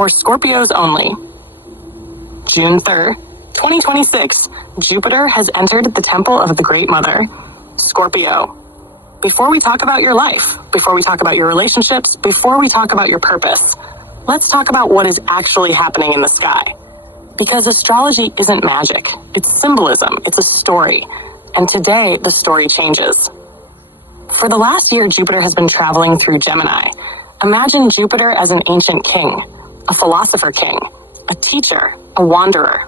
for Scorpios only. June 3rd, 2026, Jupiter has entered the temple of the Great Mother, Scorpio. Before we talk about your life, before we talk about your relationships, before we talk about your purpose, let's talk about what is actually happening in the sky. Because astrology isn't magic, it's symbolism, it's a story. And today, the story changes. For the last year, Jupiter has been traveling through Gemini. Imagine Jupiter as an ancient king, a philosopher king, a teacher, a wanderer,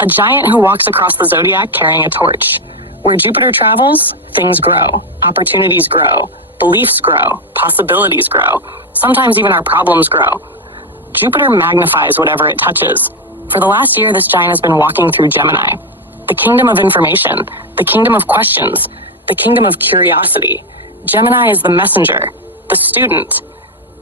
a giant who walks across the zodiac carrying a torch. Where Jupiter travels, things grow, opportunities grow, beliefs grow, possibilities grow, sometimes even our problems grow. Jupiter magnifies whatever it touches. For the last year, this giant has been walking through Gemini, the kingdom of information, the kingdom of questions, the kingdom of curiosity. Gemini is the messenger, the student,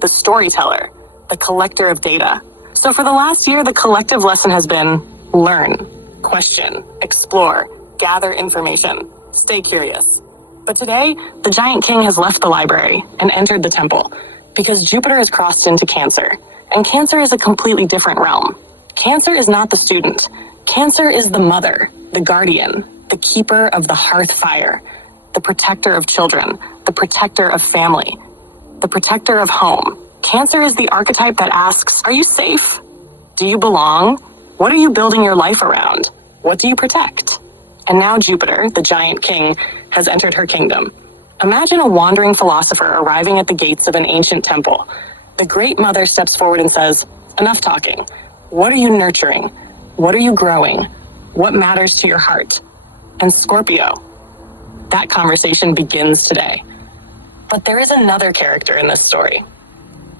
the storyteller, the collector of data. So for the last year, the collective lesson has been learn, question, explore, gather information, stay curious. But today, the giant king has left the library and entered the temple because Jupiter has crossed into Cancer. And Cancer is a completely different realm. Cancer is not the student. Cancer is the mother, the guardian, the keeper of the hearth fire, the protector of children, the protector of family, the protector of home. Cancer is the archetype that asks, are you safe? Do you belong? What are you building your life around? What do you protect? And now Jupiter, the giant king, has entered her kingdom. Imagine a wandering philosopher arriving at the gates of an ancient temple. The Great Mother steps forward and says, enough talking. What are you nurturing? What are you growing? What matters to your heart? And Scorpio, that conversation begins today. But there is another character in this story.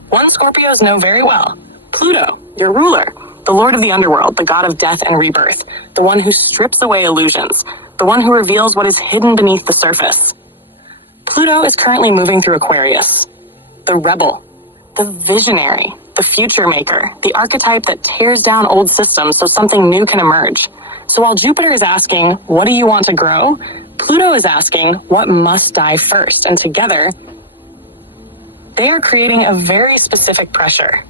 One Scorpios know very well. Pluto, your ruler, the lord of the underworld, the god of death and rebirth, the one who strips away illusions, the one who reveals what is hidden beneath the surface. Pluto is currently moving through Aquarius, the rebel, the visionary, the future maker, the archetype that tears down old systems so something new can emerge. So while Jupiter is asking, what do you want to grow? Pluto is asking, what must die first? And together, they are creating a very specific pressure.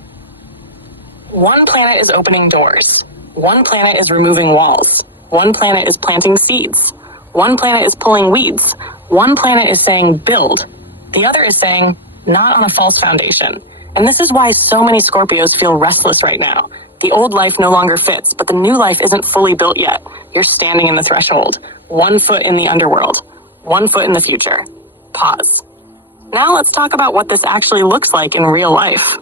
One planet is opening doors. One planet is removing walls. One planet is planting seeds. One planet is pulling weeds. One planet is saying build. The other is saying not on a false foundation. And this is why so many Scorpios feel restless right now. The old life no longer fits, but the new life isn't fully built yet. You're standing in the threshold. 1 foot in the underworld. 1 foot in the future. Pause. Now let's talk about what this actually looks like in real life.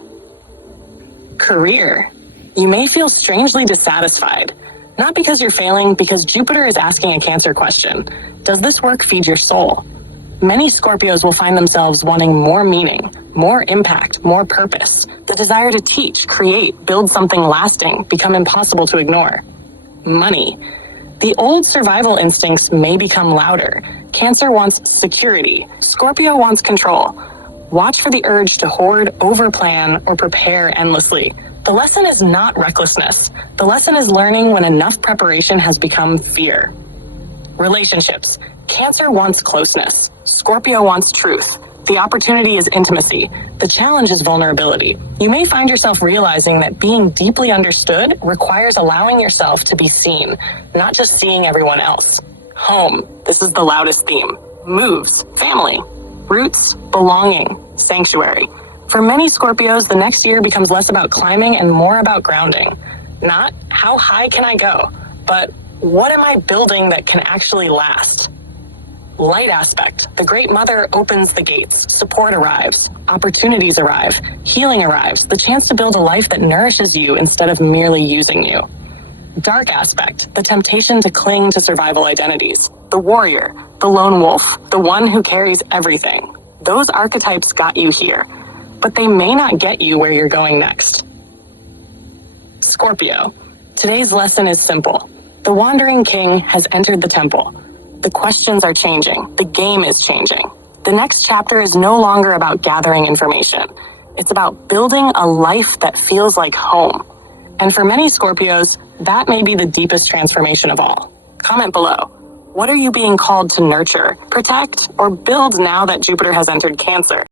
Career. You may feel strangely dissatisfied. Not because you're failing, because Jupiter is asking a Cancer question. Does this work feed your soul? Many Scorpios will find themselves wanting more meaning, more impact, more purpose. The desire to teach, create, build something lasting become impossible to ignore. Money. The old survival instincts may become louder. Cancer wants security. Scorpio wants control. Watch for the urge to hoard, overplan, or prepare endlessly. The lesson is not recklessness. The lesson is learning when enough preparation has become fear. Relationships. Cancer wants closeness. Scorpio wants truth. The opportunity is intimacy. The challenge is vulnerability. You may find yourself realizing that being deeply understood requires allowing yourself to be seen, not just seeing everyone else. Home. This is the loudest theme. Moves. Family. Roots. Belonging. Sanctuary. For many Scorpios, the next year becomes less about climbing and more about grounding. Not how high can I go, but what am I building that can actually last? Light aspect. The Great Mother opens the gates. Support arrives. Opportunities arrive. Healing arrives. The chance to build a life that nourishes you instead of merely using you. Dark aspect. The temptation to cling to survival identities. The warrior. The lone wolf. The one who carries everything. Those archetypes got you here, but they may not get you where you're going next. Scorpio. Today's lesson is simple. The wandering king has entered the temple. The questions are changing. The game is changing. The next chapter is no longer about gathering information. It's about building a life that feels like home. And for many Scorpios, that may be the deepest transformation of all. Comment below. What are you being called to nurture, protect, or build now that Jupiter has entered Cancer?